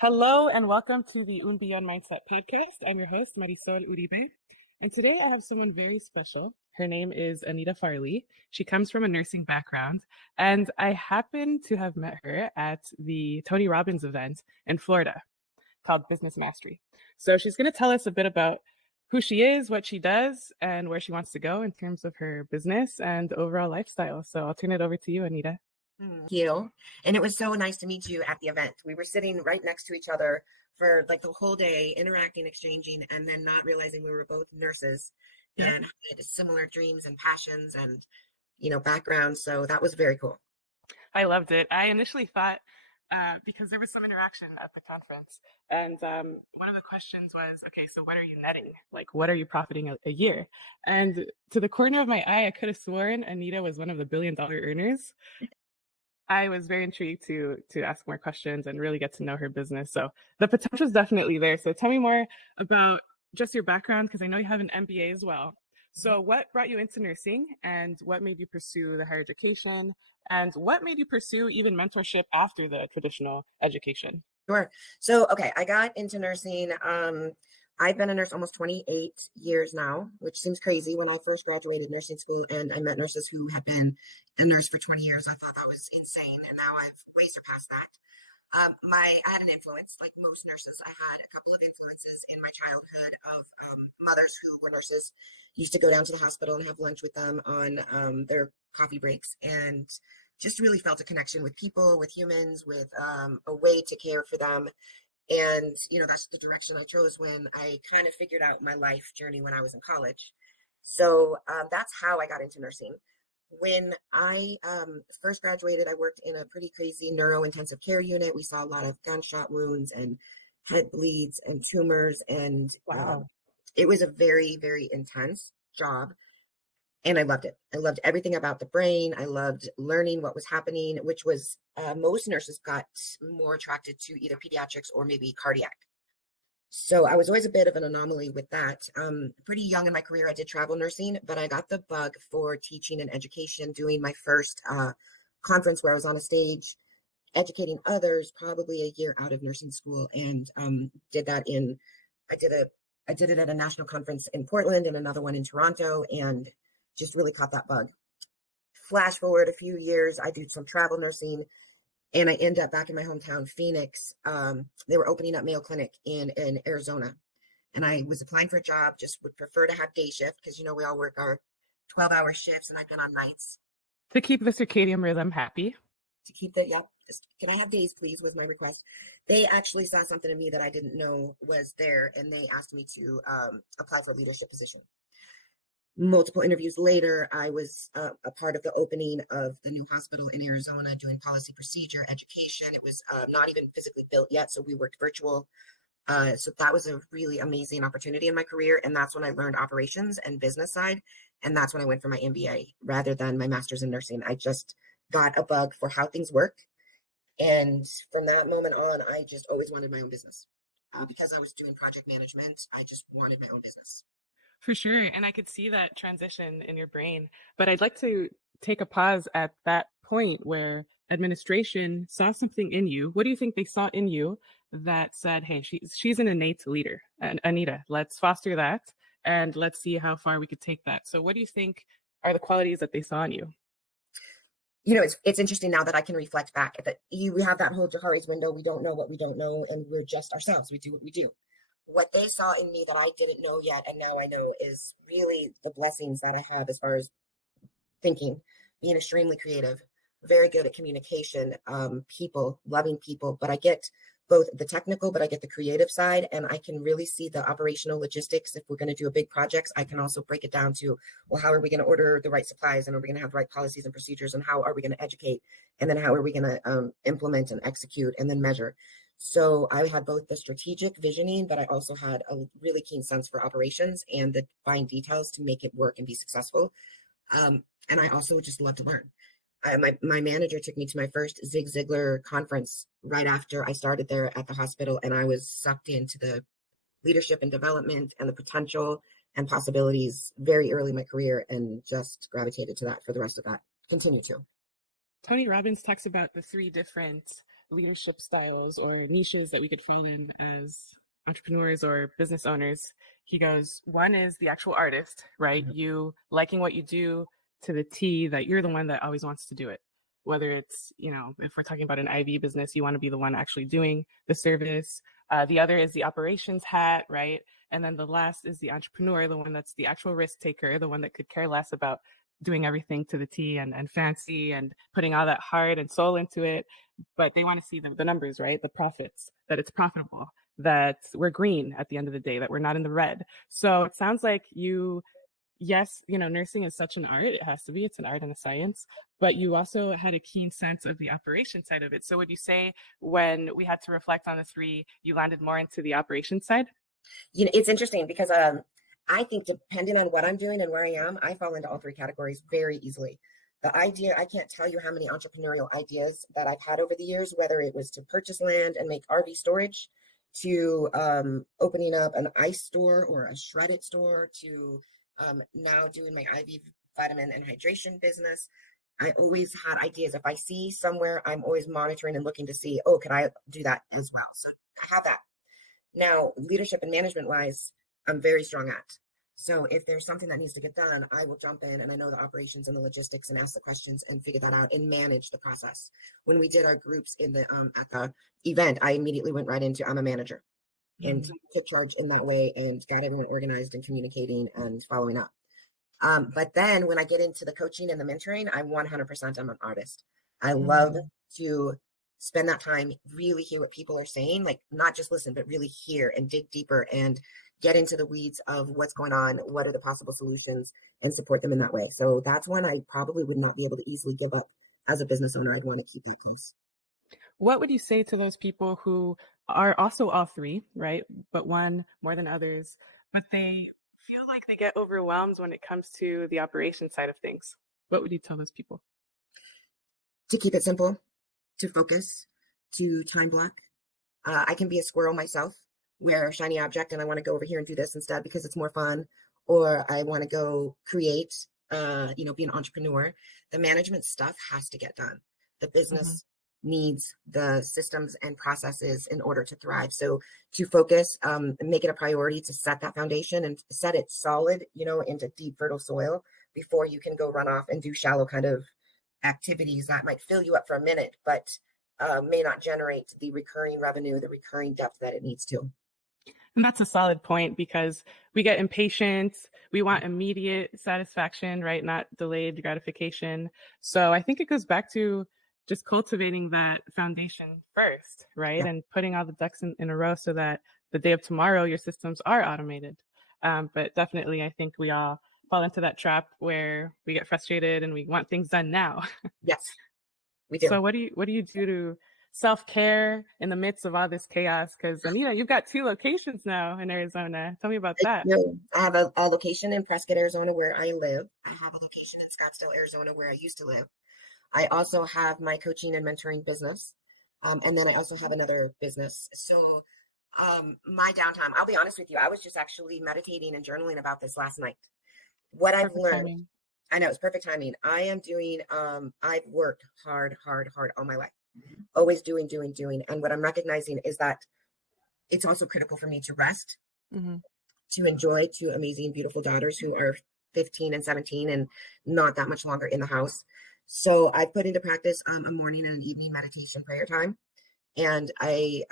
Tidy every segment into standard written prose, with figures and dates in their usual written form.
Hello and welcome to the Un Beyond Mindset podcast. I'm your host, Marisol Uribe. And today I have someone very special. Her name is Anita Farrelly. She comes from a nursing background. And I happen to have met her at the Tony Robbins event in Florida called Business Mastery. So she's going to tell us a bit about who she is, what she does, and where she wants to go in terms of her business and overall lifestyle. So I'll turn it over to you, Anita. Thank you. And it was so nice to meet you at the event. We were sitting right next to each other for like the whole day, interacting, exchanging, and then not realizing we were both nurses and had similar dreams and passions and, backgrounds. So that was very cool. I loved it. I initially thought, because there was some interaction at the conference, and one of the questions was, okay, so what are you netting? Like, what are you profiting a year? And to the corner of my eye, I could have sworn Anita was one of the billion-dollar earners. I was very intrigued to ask more questions and really get to know her business. So the potential is definitely there. So tell me more about just your background, because I know you have an MBA as well. So what brought you into nursing, and what made you pursue the higher education, and what made you pursue even mentorship after the traditional education? Sure. So, okay, I got into nursing. I've been a nurse almost 28 years now, which seems crazy. When I first graduated nursing school and I met nurses who had been a nurse for 20 years, I thought that was insane. And now I've way surpassed that. I had an influence, like most nurses. I had a couple of influences in my childhood of mothers who were nurses. Used to go down to the hospital and have lunch with them on their coffee breaks, and just really felt a connection with people, with humans, with a way to care for them. And, that's the direction I chose when I kind of figured out my life journey when I was in college. So that's how I got into nursing. When I first graduated, I worked in a pretty crazy neuro-intensive care unit. We saw a lot of gunshot wounds and head bleeds and tumors. And it was a very, very intense job. And I loved it. I loved everything about the brain. I loved learning what was happening, which was most nurses got more attracted to either pediatrics or maybe cardiac. So I was always a bit of an anomaly with that. Pretty young in my career, I did travel nursing, but I got the bug for teaching and education, doing my first conference where I was on a stage educating others, probably a year out of nursing school, and did that I did it at a national conference in Portland and another one in Toronto, and just really caught that bug. Flash forward a few years, I do some travel nursing, and I end up back in my hometown, Phoenix. They were opening up Mayo Clinic in Arizona, and I was applying for a job, just would prefer to have day shift because, we all work our 12-hour shifts, and I've been on nights. To keep the circadian rhythm happy. To keep that, just, can I have days, please, was my request. They actually saw something in me that I didn't know was there, and they asked me to apply for a leadership position. Multiple interviews later, I was a part of the opening of the new hospital in Arizona, doing policy, procedure, education. It was not even physically built yet, so we worked virtual. So that was a really amazing opportunity in my career, and that's when I learned operations and business side, and that's when I went for my MBA rather than my master's in nursing. I just got a bug for how things work, and from that moment on, I just always wanted my own business. Because I was doing project management, I just wanted my own business. For sure. And I could see that transition in your brain. But I'd like to take a pause at that point where administration saw something in you. What do you think they saw in you that said, hey, she's an innate leader? And Anita, let's foster that and let's see how far we could take that. So what do you think are the qualities that they saw in you? It's interesting now that I can reflect back that we have that whole Johari's window. We don't know what we don't know, and we're just ourselves. We do what we do. What they saw in me that I didn't know yet, and now I know, is really the blessings that I have as far as thinking, being extremely creative, very good at communication, loving people, but I get both the technical, but I get the creative side, and I can really see the operational logistics. If we're going to do a big project, I can also break it down to, well, how are we going to order the right supplies, and are we going to have the right policies and procedures, and how are we going to educate, and then how are we going to implement and execute and then measure. So I had both the strategic visioning, but I also had a really keen sense for operations and the fine details to make it work and be successful. And I also just love to learn. My manager took me to my first Zig Ziglar conference right after I started there at the hospital, and I was sucked into the leadership and development and the potential and possibilities very early in my career, and just gravitated to that for the rest of that. Continue to. Tony Robbins talks about the three different leadership styles or niches that we could fall in as entrepreneurs or business owners. He goes, one is the actual artist, right? You liking what you do to the T, that you're the one that always wants to do it. Whether it's, if we're talking about an IV business, you want to be the one actually doing the service. The other is the operations hat, right? And then the last is the entrepreneur, the one that's the actual risk taker, the one that could care less about doing everything to the T and fancy and putting all that heart and soul into it. But they want to see the numbers, right? The profits, that it's profitable, that we're green at the end of the day, that we're not in the red. So it sounds like yes, nursing is such an art. It has to be. It's an art and a science. But you also had a keen sense of the operation side of it. So would you say when we had to reflect on the three, you landed more into the operation side? It's interesting because I think depending on what I'm doing and where I am, I fall into all three categories very easily. The idea, I can't tell you how many entrepreneurial ideas that I've had over the years, whether it was to purchase land and make RV storage, to opening up an ice store or a shredded store, to now doing my IV vitamin and hydration business. I always had ideas. If I see somewhere, I'm always monitoring and looking to see, oh, could I do that as well? So I have that. Now, leadership and management wise, I'm very strong at. So if there's something that needs to get done, I will jump in, and I know the operations and the logistics and ask the questions and figure that out and manage the process. When we did our groups in the at the event, I immediately went right into I'm a manager and took charge in that way and got everyone organized and communicating and following up. But then when I get into the coaching and the mentoring, I'm 100% I'm an artist. I love to spend that time, really hear what people are saying, like not just listen, but really hear and dig deeper and get into the weeds of what's going on, what are the possible solutions, and support them in that way. So that's one I probably would not be able to easily give up as a business owner. I'd want to keep that close. What would you say to those people who are also all three, right? But one more than others, but they feel like they get overwhelmed when it comes to the operation side of things? What would you tell those people? To keep it simple, to focus, to time block. I can be a squirrel myself, wear a shiny object, and I want to go over here and do this instead because it's more fun. Or I want to go create, be an entrepreneur. The management stuff has to get done. The business needs the systems and processes in order to thrive. So to focus, make it a priority to set that foundation and set it solid, into deep, fertile soil before you can go run off and do shallow kind of activities that might fill you up for a minute, but may not generate the recurring revenue, the recurring depth that it needs to. And that's a solid point because we get impatient. We want immediate satisfaction, right? Not delayed gratification. So I think it goes back to just cultivating that foundation first, right? Yeah. And putting all the ducks in a row so that the day of tomorrow, your systems are automated. But definitely, I think we all fall into that trap where we get frustrated and we want things done now. Yes, we do. So what do you do to self-care in the midst of all this chaos? Because Anita, you've got 2 locations now in Arizona. Tell me about that. I have a location in Prescott, Arizona, where I live. I have a location in Scottsdale, Arizona, where I used to live. I also have my coaching and mentoring business. And then I also have another business. So my downtime, I'll be honest with you, I was just actually meditating and journaling about this last night. What I've learned, timing. I know it's perfect timing. I am doing, I've worked hard all my life, always doing. And what I'm recognizing is that it's also critical for me to rest, to enjoy 2 amazing, beautiful daughters who are 15 and 17 and not that much longer in the house. So I put into practice a morning and an evening meditation prayer time. And I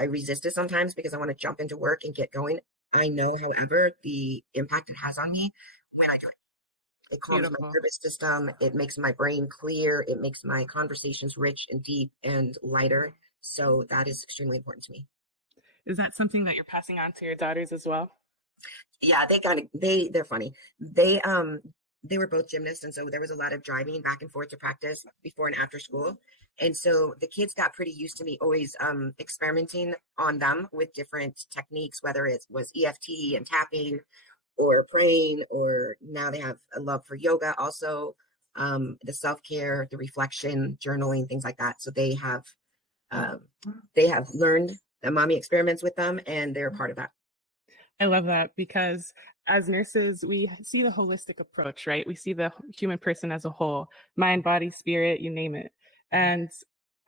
resist it sometimes because I want to jump into work and get going. I know, however, the impact it has on me when I do it. It calms my nervous system. It makes my brain clear. It makes my conversations rich and deep and lighter. So that is extremely important to me. Is that something that you're passing on to your daughters as well? Yeah, they're funny. They were both gymnasts, and so there was a lot of driving back and forth to practice before and after school. And so the kids got pretty used to me always experimenting on them with different techniques, whether it was EFT and tapping or praying, or now they have a love for yoga also, the self-care, the reflection, journaling, things like that. So they have learned the mommy experiments with them, and they're part of that. I love that because as nurses, we see the holistic approach, right? We see the human person as a whole, mind, body, spirit, you name it. And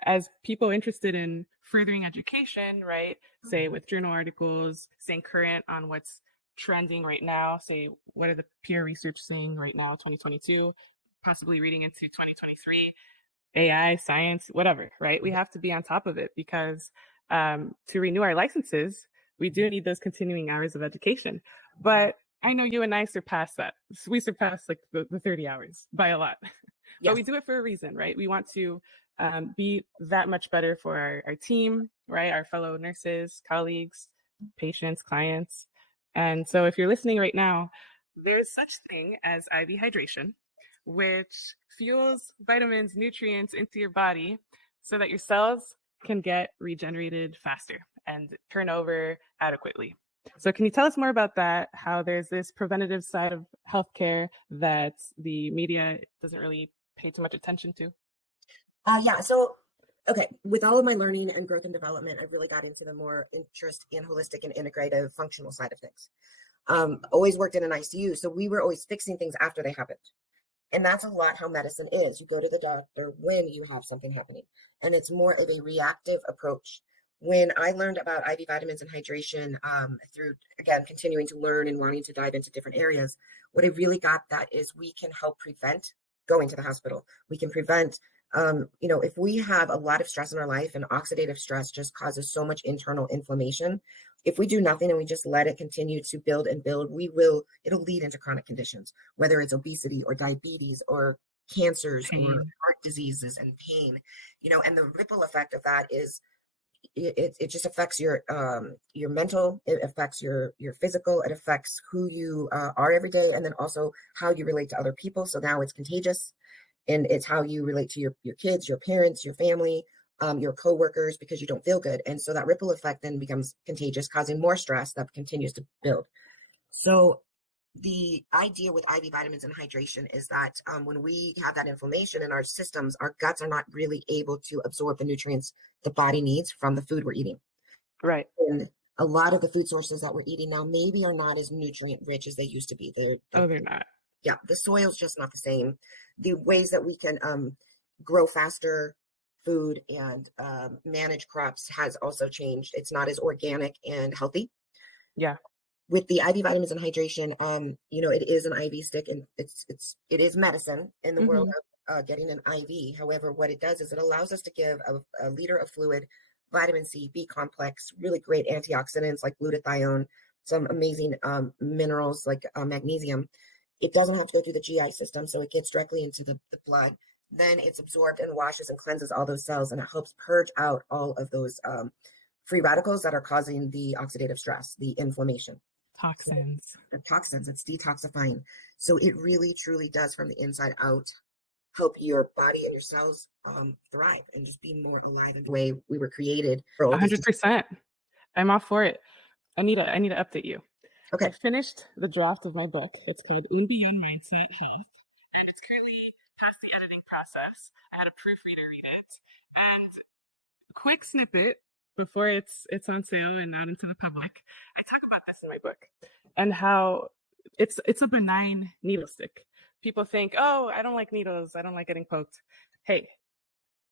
as people interested in furthering education, right? Say with journal articles, staying current on what's trending right now, say what are the peer research saying right now, 2022, possibly reading into 2023, AI, science, whatever, right? We have to be on top of it because to renew our licenses, we do need those continuing hours of education. But I know you and I surpassed that. We surpassed like the 30 hours by a lot. But Yes. we do it for a reason, right? We want to be that much better for our team, right? Our fellow nurses, colleagues, patients, clients. And so if you're listening right now, there's such thing as IV hydration, which fuels vitamins, nutrients into your body so that your cells can get regenerated faster and turn over adequately. So can you tell us more about that? How there's this preventative side of healthcare that the media doesn't really pay too much attention to? Yeah. So, okay, with all of my learning and growth and development, I've really got into the more interest in holistic and integrative functional side of things. Always worked in an ICU, so we were always fixing things after they happened. And that's a lot how medicine is. You go to the doctor when you have something happening, and it's more of a reactive approach. When I learned about IV vitamins and hydration through, again, continuing to learn and wanting to dive into different areas, what I really got that is we can help prevent going to the hospital. We can prevent, if we have a lot of stress in our life, and oxidative stress just causes so much internal inflammation. If we do nothing and we just let it continue to build and build, it'll lead into chronic conditions, whether it's obesity or diabetes or cancers or Pain. heart diseases and pain, and the ripple effect of that is it just affects your mental, it affects your physical, it affects who you are every day, and then also how you relate to other people. So now it's contagious, and it's how you relate to your kids, your parents, your family, your coworkers, because you don't feel good. And so that ripple effect then becomes contagious, causing more stress that continues to build. So the idea with IV vitamins and hydration is that when we have that inflammation in our systems, our guts are not really able to absorb the nutrients the body needs from the food we're eating. Right. And a lot of the food sources that we're eating now maybe are not as nutrient rich as they used to be. They're not. Yeah, the soil's just not the same. The ways that we can grow faster food and manage crops has also changed. It's not as organic and healthy. Yeah. With the IV vitamins and hydration, it is an IV stick, and it is medicine in the world of getting an IV. However, what it does is it allows us to give a liter of fluid, vitamin C, B complex, really great antioxidants like glutathione, some amazing minerals like magnesium. It doesn't have to go through the GI system, so it gets directly into the blood. Then it's absorbed and washes and cleanses all those cells, and it helps purge out all of those free radicals that are causing the oxidative stress, the inflammation. Toxins. The toxins, it's detoxifying. So it really, truly does from the inside out help your body and your cells thrive and just be more alive in the way we were created. 100%. I'm all for it. Anita, I need to update you. Okay. I finished the draft of my book. It's called In Beyond Mindset Health, and it's currently past the editing process. I had a proofreader read it, and quick snippet before it's on sale and out into the public. I talk about this in my book and how it's a benign needle stick. People think, oh, I don't like needles. I don't like getting poked. Hey,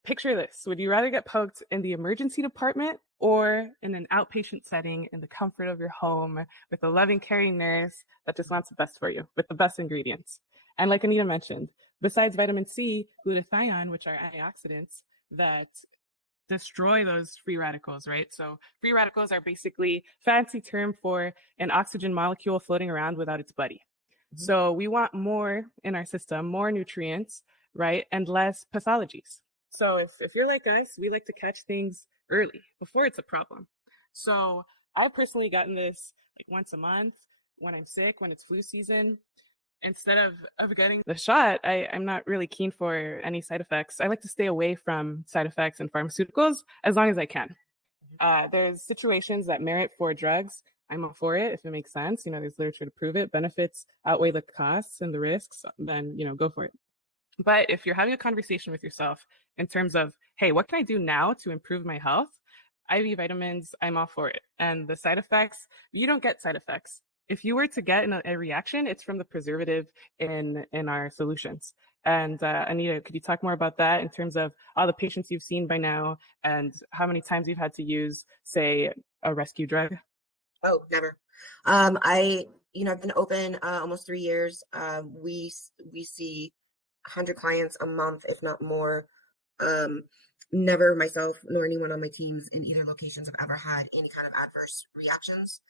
picture this. Would you rather get poked in the emergency department or in an outpatient setting in the comfort of your home with a loving, caring nurse that just wants the best for you with the best ingredients? And like Anita mentioned, besides vitamin C, glutathione, which are antioxidants that destroy those free radicals, right? So free radicals are basically fancy term for an oxygen molecule floating around without its buddy. So we want more in our system, more nutrients, right? And less pathologies. So if you're like us, we like to catch things early before it's a problem. So I've personally gotten this like once a month when I'm sick, when it's flu season. Instead of getting the shot, I'm not really keen for any side effects. I like to stay away from side effects and pharmaceuticals as long as I can. There's situations that merit for drugs. I'm all for it if it makes sense. There's literature to prove it. Benefits outweigh the costs and the risks, then, go for it. But if you're having a conversation with yourself in terms of, hey, what can I do now to improve my health? IV vitamins, I'm all for it. And the side effects, you don't get side effects. If you were to get a reaction, it's from the preservative in our solutions. And Anita, could you talk more about that in terms of all the patients you've seen by now and how many times you've had to use, say, a rescue drug? Oh, never. I've been open almost 3 years. We see 100 clients a month, if not more. Um, Never myself nor anyone on my teams in either locations have ever had any kind of adverse reactions.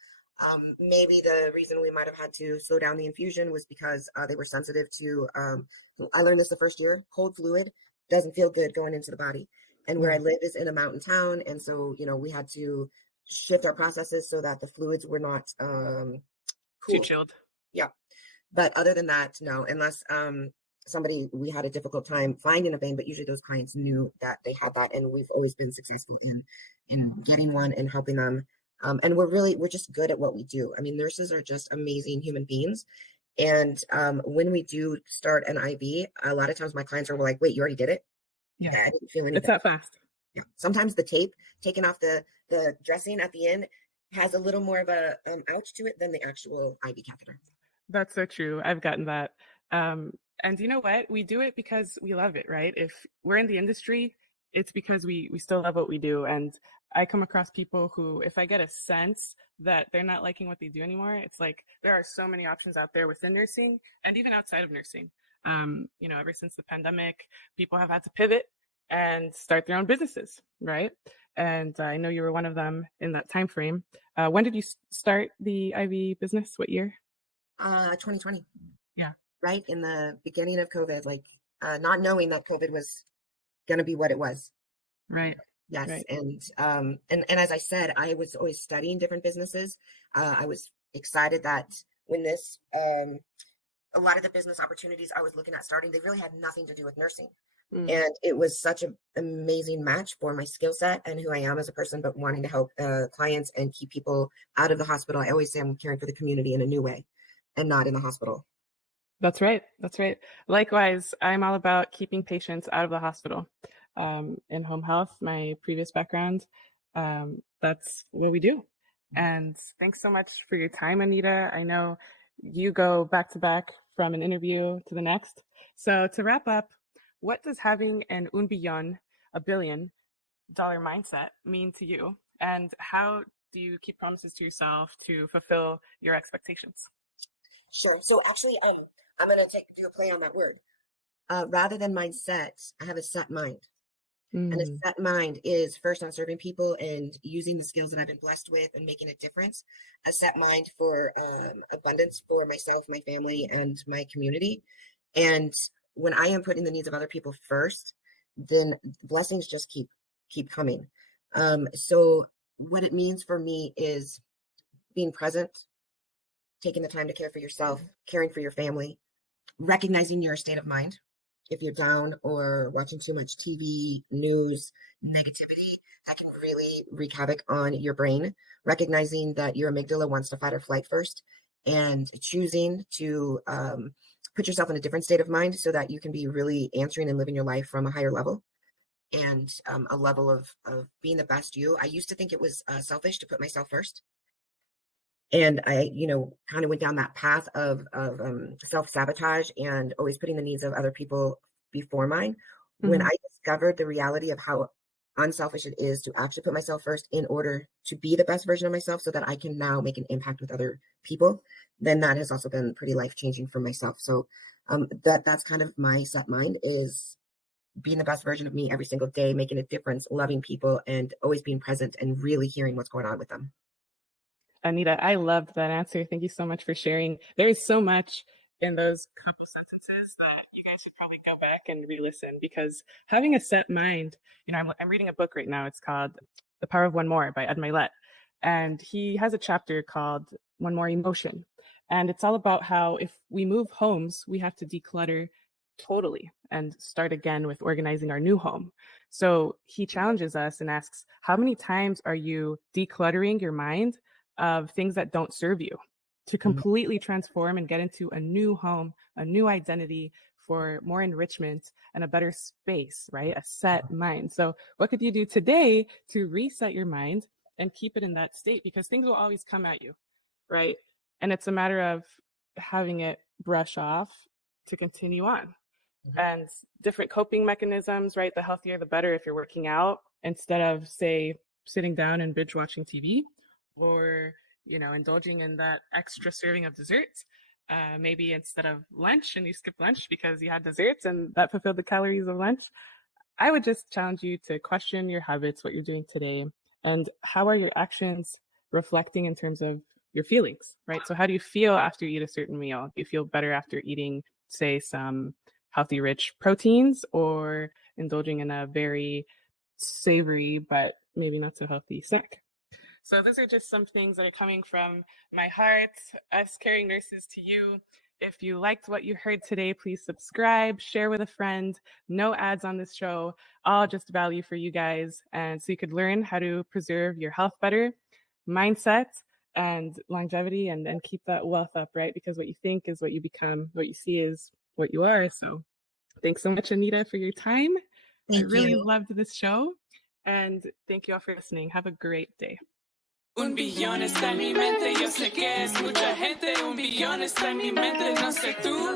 Maybe the reason we might have had to slow down the infusion was because they were sensitive to, I learned this the first year, cold fluid doesn't feel good going into the body. And where I Yeah. live is in a mountain town. And so, we had to shift our processes so that the fluids were not Too cool. chilled. Yeah. But other than that, no, unless we had a difficult time finding a vein, but usually those clients knew that they had that, and we've always been successful in getting one and helping them. And we're just good at what we do. I mean, nurses are just amazing human beings. And when we do start an IV, a lot of times my clients are like, "Wait, you already did it? Yeah. Okay, I didn't feel It's anything." that fast. Yeah. Sometimes the tape taken off the dressing at the end has a little more of a ouch to it than the actual IV catheter. That's so true. I've gotten that. Um, and you know what? We do it because we love it, right? If we're in the industry, it's because we still love what we do. And I come across people who, if I get a sense that they're not liking what they do anymore, it's like there are so many options out there within nursing and even outside of nursing. Ever since the pandemic, people have had to pivot and start their own businesses, right? And I know you were one of them in that time frame. When did you start the IV business? What year? 2020. Yeah. Right in the beginning of COVID, like not knowing that COVID was going to be what it was. Right. Yes, Right. and as I said, I was always studying different businesses. I was excited that when this a lot of the business opportunities I was looking at starting, they really had nothing to do with nursing. Mm. And it was such an amazing match for my skill set and who I am as a person, but wanting to help clients and keep people out of the hospital. I always say I'm caring for the community in a new way and not in the hospital. That's right. That's right. Likewise, I'm all about keeping patients out of the hospital. In home health, my previous background, that's what we do. And thanks so much for your time, Anita. I know you go back to back from an interview to the next. So to wrap up, what does having an un billion, $1 billion mindset mean to you? And how do you keep promises to yourself to fulfill your expectations? Sure. So actually, I'm going to do a play on that word. Rather than mindset, I have a set mind. And a Mm. set mind is first on serving people and using the skills that I've been blessed with and making a difference. A set mind for abundance for myself, my family, and my community. And when I am putting the needs of other people first, then blessings just keep coming. So what it means for me is being present, taking the time to care for yourself, caring for your family, recognizing your state of mind. If you're down or watching too much TV, news, negativity, that can really wreak havoc on your brain. Recognizing that your amygdala wants to fight or flight first, and choosing to put yourself in a different state of mind so that you can be really answering and living your life from a higher level and a level of being the best you. I used to think it was selfish to put myself first. And I, kind of went down that path of self-sabotage and always putting the needs of other people before mine. When Mhm. I discovered the reality of how unselfish it is to actually put myself first in order to be the best version of myself so that I can now make an impact with other people, then that has also been pretty life-changing for myself. So that's kind of my set mind, is being the best version of me every single day, making a difference, loving people, and always being present and really hearing what's going on with them. Anita, I loved that answer. Thank you so much for sharing. There is so much in those couple sentences that you guys should probably go back and re-listen, because having a set mind, I'm reading a book right now. It's called The Power of One More by Ed Milet. And he has a chapter called One More Emotion. And it's all about how if we move homes, we have to declutter totally and start again with organizing our new home. So he challenges us and asks, how many times are you decluttering your mind of things that don't serve you to Mhm. completely transform and get into a new home, a new identity for more enrichment and a better space, right? A set mind. So, what could you do today to reset your mind and keep it in that state? Because things will always come at you, right? And it's a matter of having it brush off to continue on. and different coping mechanisms, right? The healthier, the better if you're working out instead of, say, sitting down and binge watching TV or, indulging in that extra serving of desserts. Maybe instead of lunch and you skip lunch because you had desserts and that fulfilled the calories of lunch. I would just challenge you to question your habits, what you're doing today, and how are your actions reflecting in terms of your feelings, right? So how do you feel after you eat a certain meal? Do you feel better after eating, say, some healthy, rich proteins or indulging in a very savory, but maybe not so healthy snack? So those are just some things that are coming from my heart, us caring nurses to you. If you liked what you heard today, please subscribe, share with a friend. No ads on this show, all just value for you guys. And so you could learn how to preserve your health better, mindset, and longevity, and keep that wealth up, right? Because what you think is what you become, what you see is what you are. So thanks so much, Anita, for your time. I Thank really you. loved this show. And thank you all for listening. Have a great day. Un billón está en mi mente, yo sé que es mucha gente. Un billón está en mi mente, no sé tú.